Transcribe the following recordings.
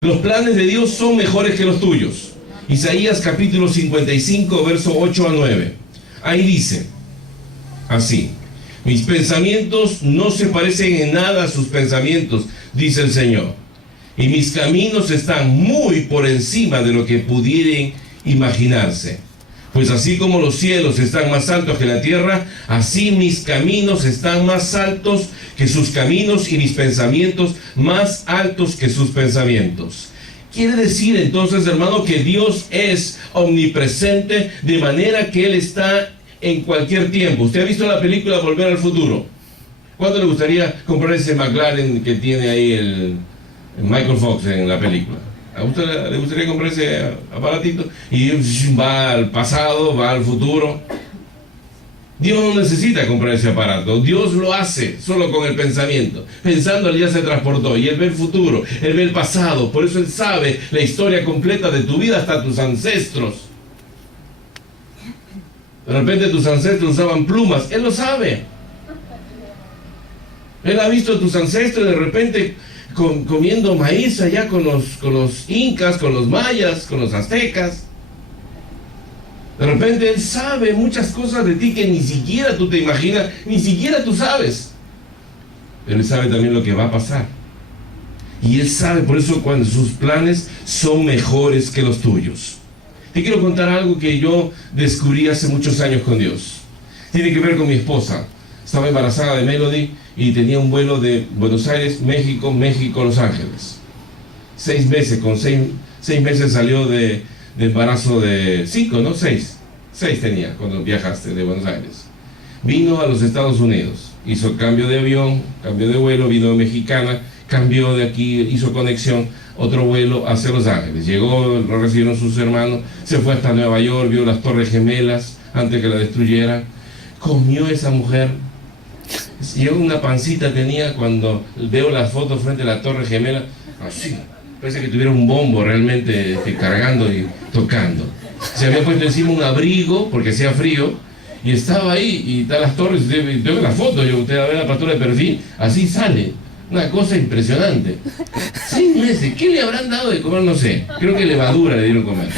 Los planes de Dios son mejores que los tuyos. Isaías capítulo 55, verso 8 a 9. Ahí dice, así: mis pensamientos no se parecen en nada a sus pensamientos, dice el Señor. Y mis caminos están muy por encima de lo que pudieran imaginarse. Pues así como los cielos están más altos que la tierra, así mis caminos están más altos que sus caminos y mis pensamientos más altos que sus pensamientos. Quiere decir entonces, hermano, que Dios es omnipresente, de manera que Él está en cualquier tiempo. ¿Usted ha visto la película Volver al Futuro? ¿Cuánto le gustaría comprar ese McLaren que tiene ahí el Michael Fox en la película? ¿A usted le gustaría comprar ese aparatito? Y va al pasado, va al futuro. Dios no necesita comprar ese aparato. Dios lo hace solo con el pensamiento. Pensando, Él ya se transportó. Y Él ve el futuro, Él ve el pasado. Por eso Él sabe la historia completa de tu vida, hasta tus ancestros. De repente tus ancestros usaban plumas. Él lo sabe. Él ha visto a tus ancestros de repente comiendo maíz allá con los incas, con los mayas, con los aztecas. De repente Él sabe muchas cosas de ti que ni siquiera tú te imaginas, ni siquiera tú sabes. Pero Él sabe también lo que va a pasar. Y Él sabe, por eso cuando sus planes son mejores que los tuyos. Te quiero contar algo que yo descubrí hace muchos años con Dios. Tiene que ver con mi esposa. Estaba embarazada de Melody y tenía un vuelo de Buenos Aires, México, Los Ángeles. 6 meses, con 6 meses salió de embarazo de 5, ¿no? 6 tenía cuando viajaste de Buenos Aires. Vino a los Estados Unidos, hizo cambio de avión, cambio de vuelo, vino de Mexicana, cambió de aquí, hizo conexión, otro vuelo hacia Los Ángeles. Llegó, lo recibieron sus hermanos, se fue hasta Nueva York, vio las Torres Gemelas antes que la destruyeran. Comió esa mujer. Yo una pancita tenía cuando veo las fotos frente a la Torre Gemela, así, parece que tuviera un bombo realmente cargando y tocando. Se había puesto encima un abrigo porque hacía frío y estaba ahí, y están las torres, tengo la foto, usted va a ver la pastora de perfil, así sale, una cosa impresionante. 6 meses, ¿qué le habrán dado de comer? No sé, creo que levadura le dieron comer.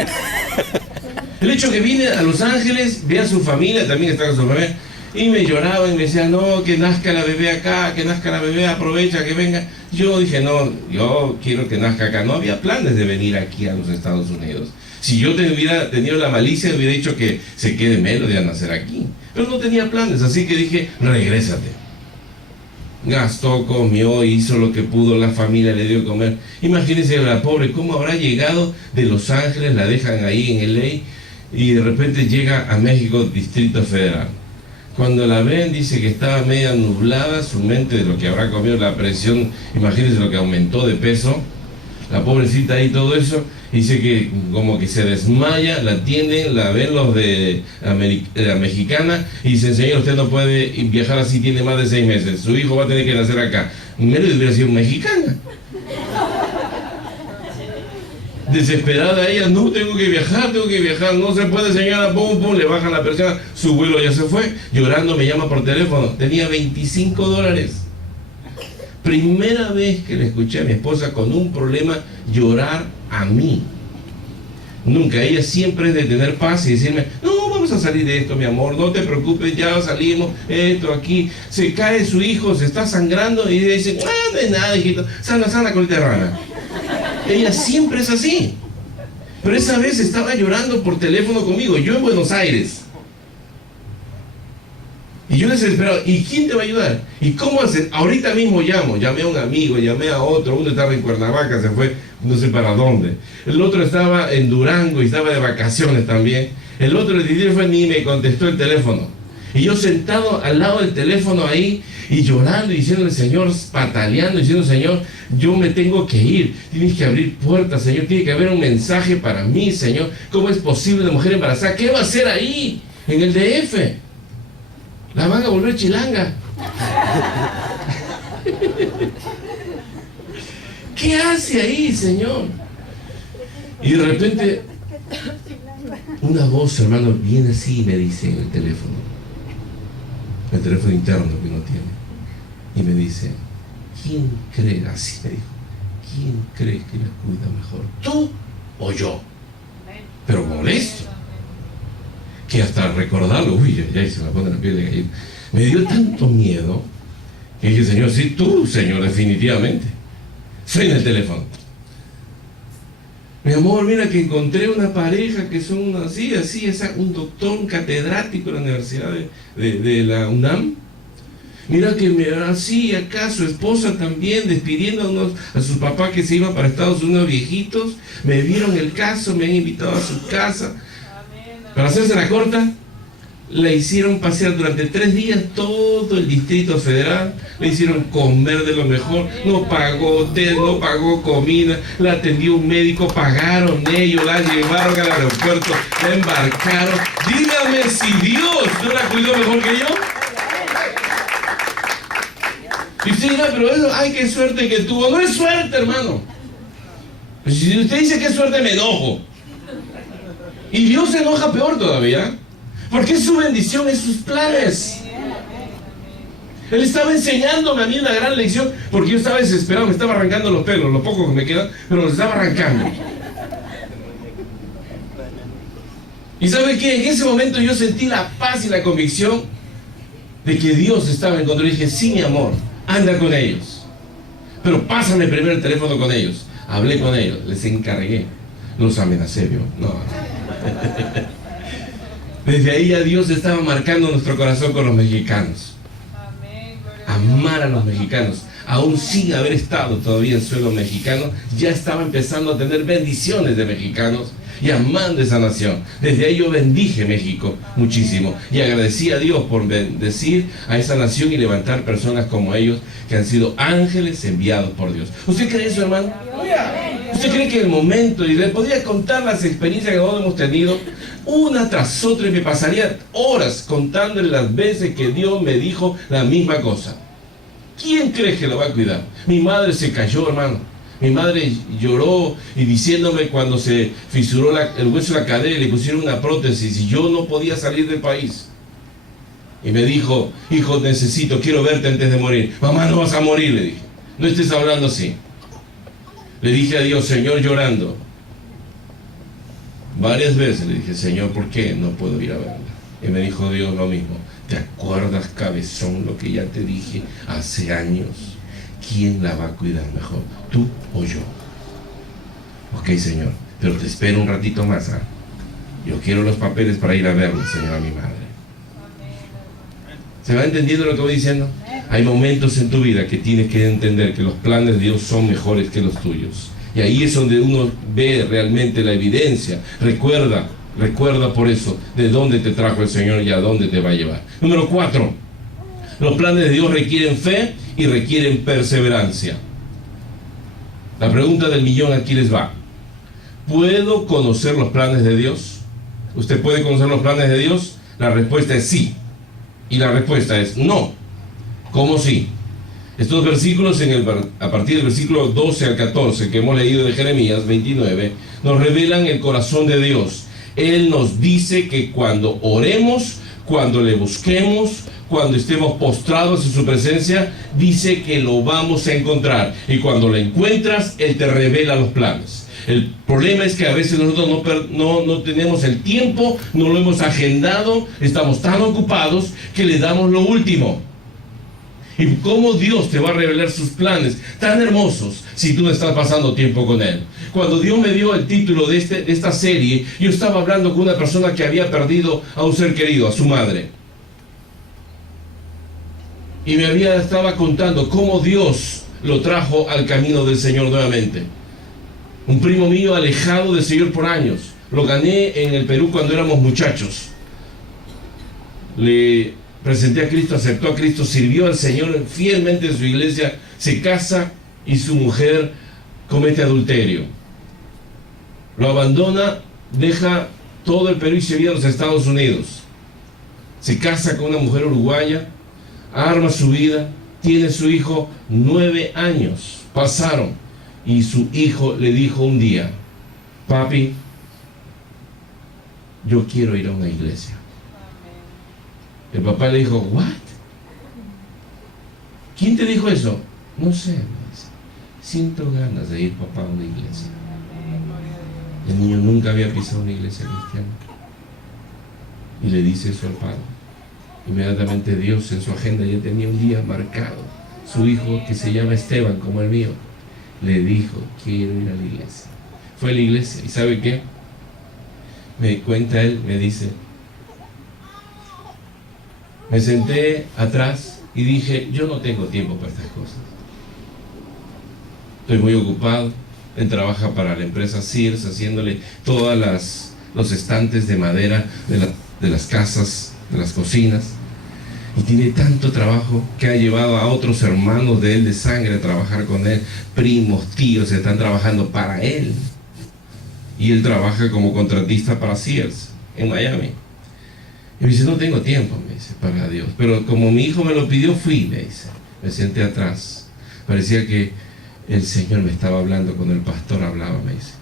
El hecho que vine a Los Ángeles, ve a su familia, también está con su familia, y me lloraba y me decía, no, que nazca la bebé acá, que nazca la bebé, aprovecha que venga. Yo dije, no, yo quiero que nazca acá. No había planes de venir aquí a los Estados Unidos. Si yo hubiera tenido la malicia, hubiera dicho que se quede Melody a nacer aquí. Pero no tenía planes, así que dije, regrésate. Gastó, comió, hizo lo que pudo, la familia le dio comer. Imagínense la pobre, cómo habrá llegado de Los Ángeles, la dejan ahí en LA, y de repente llega a México, Distrito Federal. Cuando la ven, dice que estaba media nublada su mente de lo que habrá comido, la presión, imagínense lo que aumentó de peso, la pobrecita ahí, todo eso, dice que como que se desmaya, la atienden, la ven los de la Mexicana, y dicen, señor, usted no puede viajar así, tiene más de 6 meses, su hijo va a tener que nacer acá. Melody hubiera sido mexicana. Desesperada ella, no, tengo que viajar, no se puede, señora, pum, le bajan la presión, su vuelo ya se fue, llorando me llama por teléfono, tenía $25. Primera vez que le escuché a mi esposa con un problema llorar a mí. Nunca, ella siempre es de tener paz y decirme, no, vamos a salir de esto, mi amor, no te preocupes, ya salimos, esto, aquí, se cae su hijo, se está sangrando, y ella dice, no es nada, hijito, sana, colita de rana. Ella siempre es así. Pero esa vez estaba llorando por teléfono conmigo, yo en Buenos Aires. Y yo desesperado, ¿y quién te va a ayudar? ¿Y cómo hacer? Ahorita mismo llamé a un amigo, llamé a otro, uno estaba en Cuernavaca, se fue no sé para dónde. El otro estaba en Durango y estaba de vacaciones también. El otro le dije, ni me contestó el teléfono. Y yo sentado al lado del teléfono ahí, y llorando, y diciendo al Señor, pataleando, diciendo, Señor, yo me tengo que ir, tienes que abrir puertas, Señor, tiene que haber un mensaje para mí, Señor. ¿Cómo es posible una mujer embarazada? ¿Qué va a hacer ahí, en el DF? La van a volver chilanga. ¿Qué hace ahí, Señor? Y de repente, una voz, hermano, viene así y me dice en el teléfono interno que no tiene, y me dice, ¿quién cree? Así me dijo, ¿quién cree que la cuida mejor? ¿Tú o yo? Pero molesto. Que hasta recordarlo, uy, ya se me pone la piel de gallina. Me dio tanto miedo que dije, Señor, sí, tú, Señor, definitivamente. Suena el teléfono. Mi amor, mira que encontré una pareja que son así, un doctor, un catedrático de la Universidad de la UNAM. Mira que así acá su esposa también despidiendo a sus papás que se iban para Estados Unidos viejitos. Me vieron el caso, me han invitado a su casa. Para hacerse la corta, la hicieron pasear durante 3 días todo el Distrito Federal, le hicieron comer de lo mejor, no pagó hotel, no pagó comida, la atendió un médico, pagaron ellos, la llevaron al aeropuerto, la embarcaron. Dígame si Dios no la cuidó mejor que yo. Y usted dirá, pero eso, ay, qué suerte que tuvo. No es suerte, hermano. Pues si usted dice que es suerte, me enojo. Y Dios se enoja peor todavía, porque es su bendición, es sus planes. Él estaba enseñándome a mí una gran lección, porque yo estaba desesperado, me estaba arrancando los pelos, lo poco que me queda, pero los estaba arrancando. ¿Y sabe qué? En ese momento yo sentí la paz y la convicción de que Dios estaba en control. Y dije, sí, mi amor, anda con ellos, pero pásame primero el teléfono con ellos. Hablé con ellos, les encargué, los amenacé, ¿vio? No. Desde ahí ya Dios estaba marcando nuestro corazón con los mexicanos. Amar a los mexicanos, aún sin haber estado todavía en suelo mexicano, ya estaba empezando a tener bendiciones de mexicanos y amando esa nación. Desde ahí yo bendije México muchísimo y agradecí a Dios por bendecir a esa nación y levantar personas como ellos que han sido ángeles enviados por Dios. ¿Usted cree eso, hermano? ¿Usted cree que en el momento, y le podría contar las experiencias que todos hemos tenido, una tras otra, y me pasaría horas contándole las veces que Dios me dijo la misma cosa? ¿Quién cree que lo va a cuidar? Mi madre se cayó, hermano. Mi madre lloró y diciéndome cuando se fisuró el hueso de la cadera y le pusieron una prótesis y yo no podía salir del país. Y me dijo, hijo, quiero verte antes de morir. Mamá, no vas a morir, le dije. No estés hablando así. Le dije a Dios, Señor, llorando. Varias veces le dije, Señor, ¿por qué no puedo ir a verla? Y me dijo Dios lo mismo. ¿Te acuerdas, cabezón, lo que ya te dije hace años? ¿Quién la va a cuidar mejor, tú o yo? Ok, Señor, pero te espero un ratito más, ¿eh? Yo quiero los papeles para ir a verla, Señor, a mi madre. ¿Se va entendiendo lo que voy diciendo? Hay momentos en tu vida que tienes que entender que los planes de Dios son mejores que los tuyos. Y ahí es donde uno ve realmente la evidencia. Recuerda por eso de dónde te trajo el Señor y a dónde te va a llevar. Número 4. Los planes de Dios requieren fe y requieren perseverancia. La pregunta del millón aquí les va. ¿Puedo conocer los planes de Dios? ¿Usted puede conocer los planes de Dios? La respuesta es sí. Y la respuesta es no. ¿Cómo sí? Estos versículos, a partir del versículo 12 al 14 que hemos leído de Jeremías 29, nos revelan el corazón de Dios. Él nos dice que cuando oremos, cuando le busquemos, cuando estemos postrados en su presencia, dice que lo vamos a encontrar. Y cuando lo encuentras, Él te revela los planes. El problema es que a veces nosotros no tenemos el tiempo, no lo hemos agendado, estamos tan ocupados que le damos lo último. ¿Y cómo Dios te va a revelar sus planes tan hermosos si tú no estás pasando tiempo con Él? Cuando Dios me dio el título de esta serie, yo estaba hablando con una persona que había perdido a un ser querido, a su madre. Y estaba contando cómo Dios lo trajo al camino del Señor nuevamente. Un primo mío alejado del Señor por años. Lo gané en el Perú cuando éramos muchachos. Le presenté a Cristo, aceptó a Cristo, sirvió al Señor fielmente en su iglesia, se casa y su mujer comete adulterio. Lo abandona, deja todo el Perú y se viene a los Estados Unidos. Se casa con una mujer uruguaya, arma su vida, tiene su hijo, 9 años pasaron y su hijo le dijo un día, papi, yo quiero ir a una iglesia. El papá le dijo, ¿what? ¿Quién te dijo eso? No sé. siento ganas de ir, papá, a una iglesia. El niño nunca había pisado una iglesia cristiana. Y le dice eso al padre. Inmediatamente Dios en su agenda ya tenía un día marcado. Su hijo, que se llama Esteban, como el mío, le dijo, quiero ir a la iglesia. Fue a la iglesia, y ¿sabe qué? Me cuenta él, me dice, me senté atrás y dije, yo no tengo tiempo para estas cosas. Estoy muy ocupado. Él trabaja para la empresa Sears, haciéndole todas los estantes de madera de las casas, de las cocinas. Y tiene tanto trabajo que ha llevado a otros hermanos de él de sangre a trabajar con él. Primos, tíos, están trabajando para él. Y él trabaja como contratista para Sears en Miami. Y me dice, no tengo tiempo, me dice, para Dios. Pero como mi hijo me lo pidió, fui, me dice. Me senté atrás. Parecía que el Señor me estaba hablando cuando el pastor hablaba, me dice.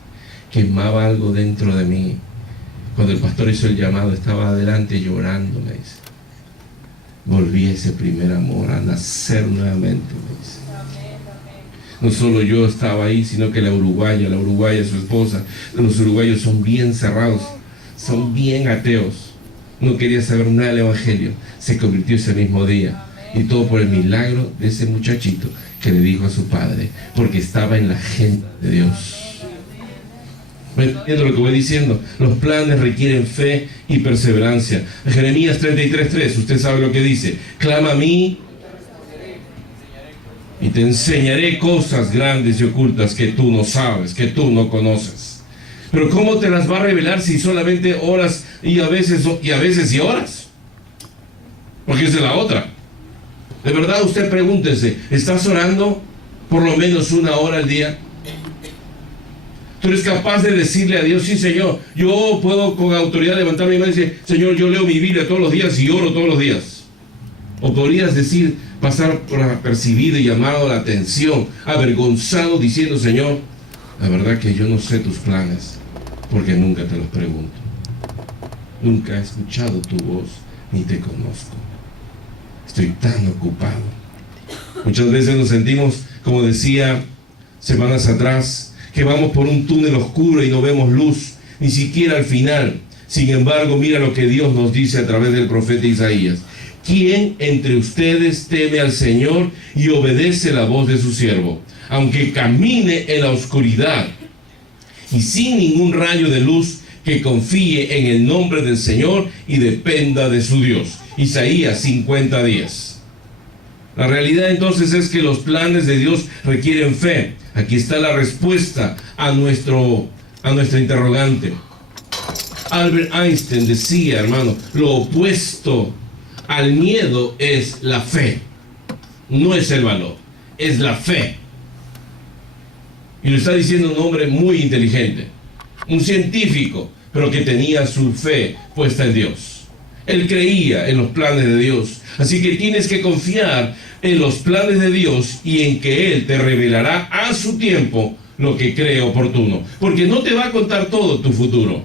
Quemaba algo dentro de mí. Cuando el pastor hizo el llamado, estaba adelante llorando, me dice. Volví a ese primer amor, a nacer nuevamente, me dice. No solo yo estaba ahí, sino que la uruguaya, su esposa. Los uruguayos son bien cerrados, son bien ateos. No quería saber nada del evangelio. Se convirtió ese mismo día. Y todo por el milagro de ese muchachito que le dijo a su padre, porque estaba en la agenda de Dios. ¿Me entiendo lo que voy diciendo? Los planes requieren fe y perseverancia. Jeremías 33:3, usted sabe lo que dice. Clama a mí y te enseñaré cosas grandes y ocultas que tú no sabes, que tú no conoces. Pero ¿cómo te las va a revelar si solamente horas y a veces y horas? Porque esa es la otra. De verdad, usted pregúntese, ¿estás orando por lo menos 1 hora al día? ¿Tú eres capaz de decirle a Dios, sí, Señor, yo puedo con autoridad levantar mi mano y decir, Señor, yo leo mi Biblia todos los días y oro todos los días? O podrías decir, pasar por apercibido y llamado la atención, avergonzado, diciendo, Señor, la verdad que yo no sé tus planes, porque nunca te los pregunto. Nunca he escuchado tu voz, ni te conozco. Estoy tan ocupado. Muchas veces nos sentimos, como decía semanas atrás, que vamos por un túnel oscuro y no vemos luz, ni siquiera al final. Sin embargo, mira lo que Dios nos dice a través del profeta Isaías. ¿Quién entre ustedes teme al Señor y obedece la voz de su siervo? Aunque camine en la oscuridad y sin ningún rayo de luz, que confíe en el nombre del Señor y dependa de su Dios. Isaías 50:10. La realidad entonces es que los planes de Dios requieren fe. Aquí está la respuesta a nuestra interrogante. Albert Einstein decía, hermano, lo opuesto al miedo es la fe. No es el valor, es la fe. Y lo está diciendo un hombre muy inteligente, un científico, pero que tenía su fe puesta en Dios. Él creía en los planes de Dios. Así que tienes que confiar en los planes de Dios y en que Él te revelará a su tiempo lo que cree oportuno. Porque no te va a contar todo tu futuro,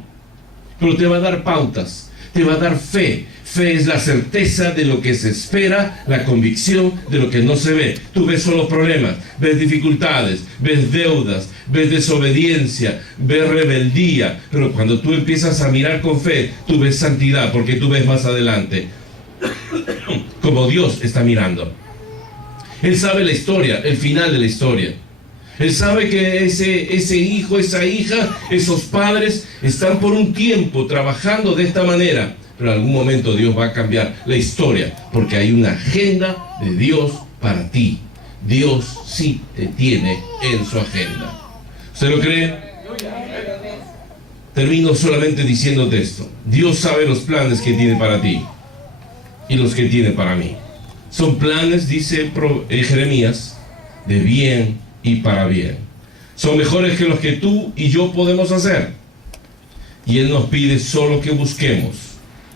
pero te va a dar pautas, te va a dar fe. Fe es la certeza de lo que se espera, la convicción de lo que no se ve. Tú ves solo problemas, ves dificultades, ves deudas, ves desobediencia, ves rebeldía. Pero cuando tú empiezas a mirar con fe, tú ves santidad, porque tú ves más adelante como Dios está mirando. Él sabe la historia, el final de la historia. Él sabe que ese hijo, esa hija, esos padres están por un tiempo trabajando de esta manera. Pero en algún momento Dios va a cambiar la historia, porque hay una agenda de Dios para ti. Dios sí te tiene en su agenda. ¿Usted lo cree? Termino solamente diciéndote esto. Dios sabe los planes que tiene para ti y los que tiene para mí. Son planes, dice Jeremías, de bien y para bien. Son mejores que los que tú y yo podemos hacer. Y Él nos pide solo que busquemos,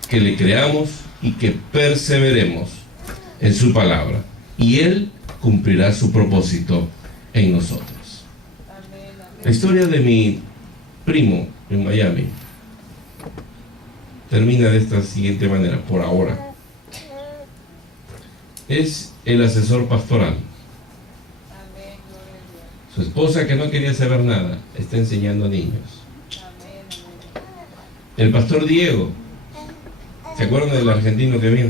que le creamos y que perseveremos en su palabra. Y Él cumplirá su propósito en nosotros. La historia de mi primo en Miami termina de esta siguiente manera, por ahora. Es el asesor pastoral. Su esposa, que no quería saber nada, está enseñando a niños. El pastor Diego, ¿se acuerdan del argentino que vino?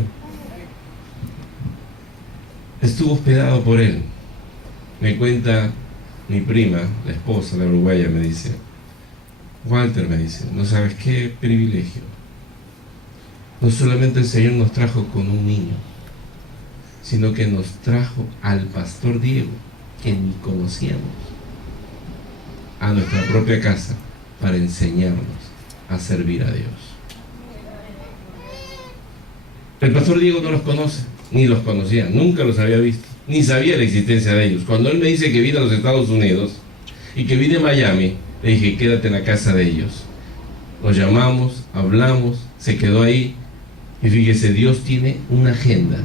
Estuvo hospedado por él. Me cuenta mi prima, la esposa, la uruguaya, me dice: Walter, me dice, no sabes qué privilegio. No solamente el Señor nos trajo con un niño, sino que nos trajo al pastor Diego, que ni conocíamos, a nuestra propia casa para enseñarnos a servir a Dios. El pastor Diego no los conoce, ni los conocía, nunca los había visto, ni sabía la existencia de ellos. Cuando él me dice que vive a los Estados Unidos y que vive en Miami, le dije: quédate en la casa de ellos. Los llamamos, hablamos, se quedó ahí. Y fíjese, Dios tiene una agenda.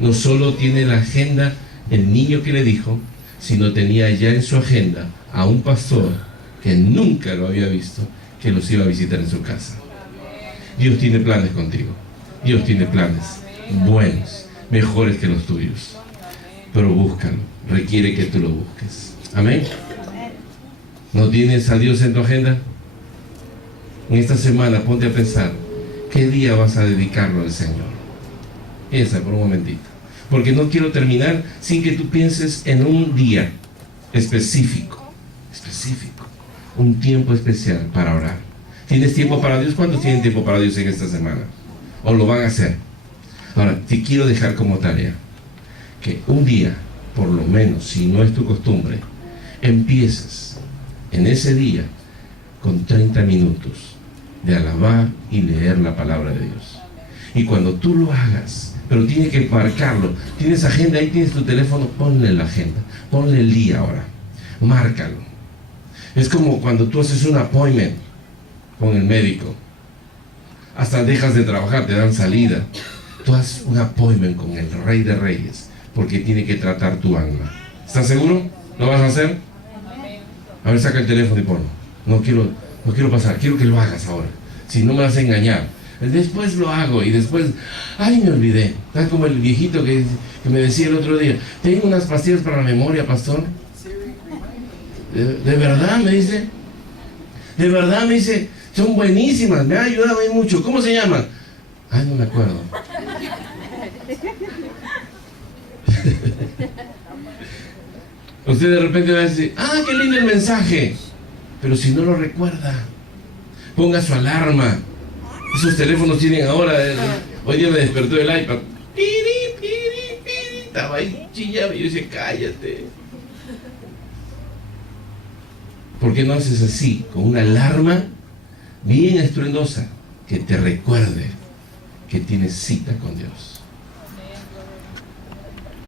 No solo tiene la agenda el niño que le dijo, sino tenía ya en su agenda a un pastor que nunca lo había visto, que los iba a visitar en su casa. Dios tiene planes contigo. Dios tiene planes buenos, mejores que los tuyos. Pero búscalo, requiere que tú lo busques. Amén. ¿No tienes a Dios en tu agenda? En esta semana ponte a pensar, ¿qué día vas a dedicarlo al Señor? Piensa por un momentito. Porque no quiero terminar sin que tú pienses en un día específico. Un tiempo especial para orar. ¿Tienes tiempo para Dios? ¿Cuántos tienen tiempo para Dios en esta semana? ¿O lo van a hacer? Ahora, te quiero dejar como tarea que un día, por lo menos, si no es tu costumbre, empieces en ese día con 30 minutos de alabar y leer la palabra de Dios. Y cuando tú lo hagas, pero tienes que marcarlo, tienes agenda, ahí tienes tu teléfono, ponle la agenda, ponle el día ahora, márcalo. Es como cuando tú haces un appointment con el médico, hasta dejas de trabajar, te dan salida. Tú haces un appointment con el Rey de Reyes, porque tiene que tratar tu alma. ¿Estás seguro? ¿Lo vas a hacer? A ver, saca el teléfono y ponlo. No quiero pasar, quiero que lo hagas ahora. Si no me vas a engañar. Después lo hago y después, ay, me olvidé. Tal como el viejito que me decía el otro día: tengo unas pastillas para la memoria, pastor. ¿De verdad? Me dice. De verdad, me dice, son buenísimas, me ha ayudado ahí mucho. ¿Cómo se llaman? Ay, no me acuerdo. Usted de repente va a decir: ah, qué lindo el mensaje. Pero si no lo recuerda, ponga su alarma. Esos teléfonos tienen ahora, hoy día me despertó el iPad. Estaba ahí, chillaba, y yo decía: cállate. ¿Por qué no haces así, con una alarma bien estruendosa, que te recuerde que tienes cita con Dios?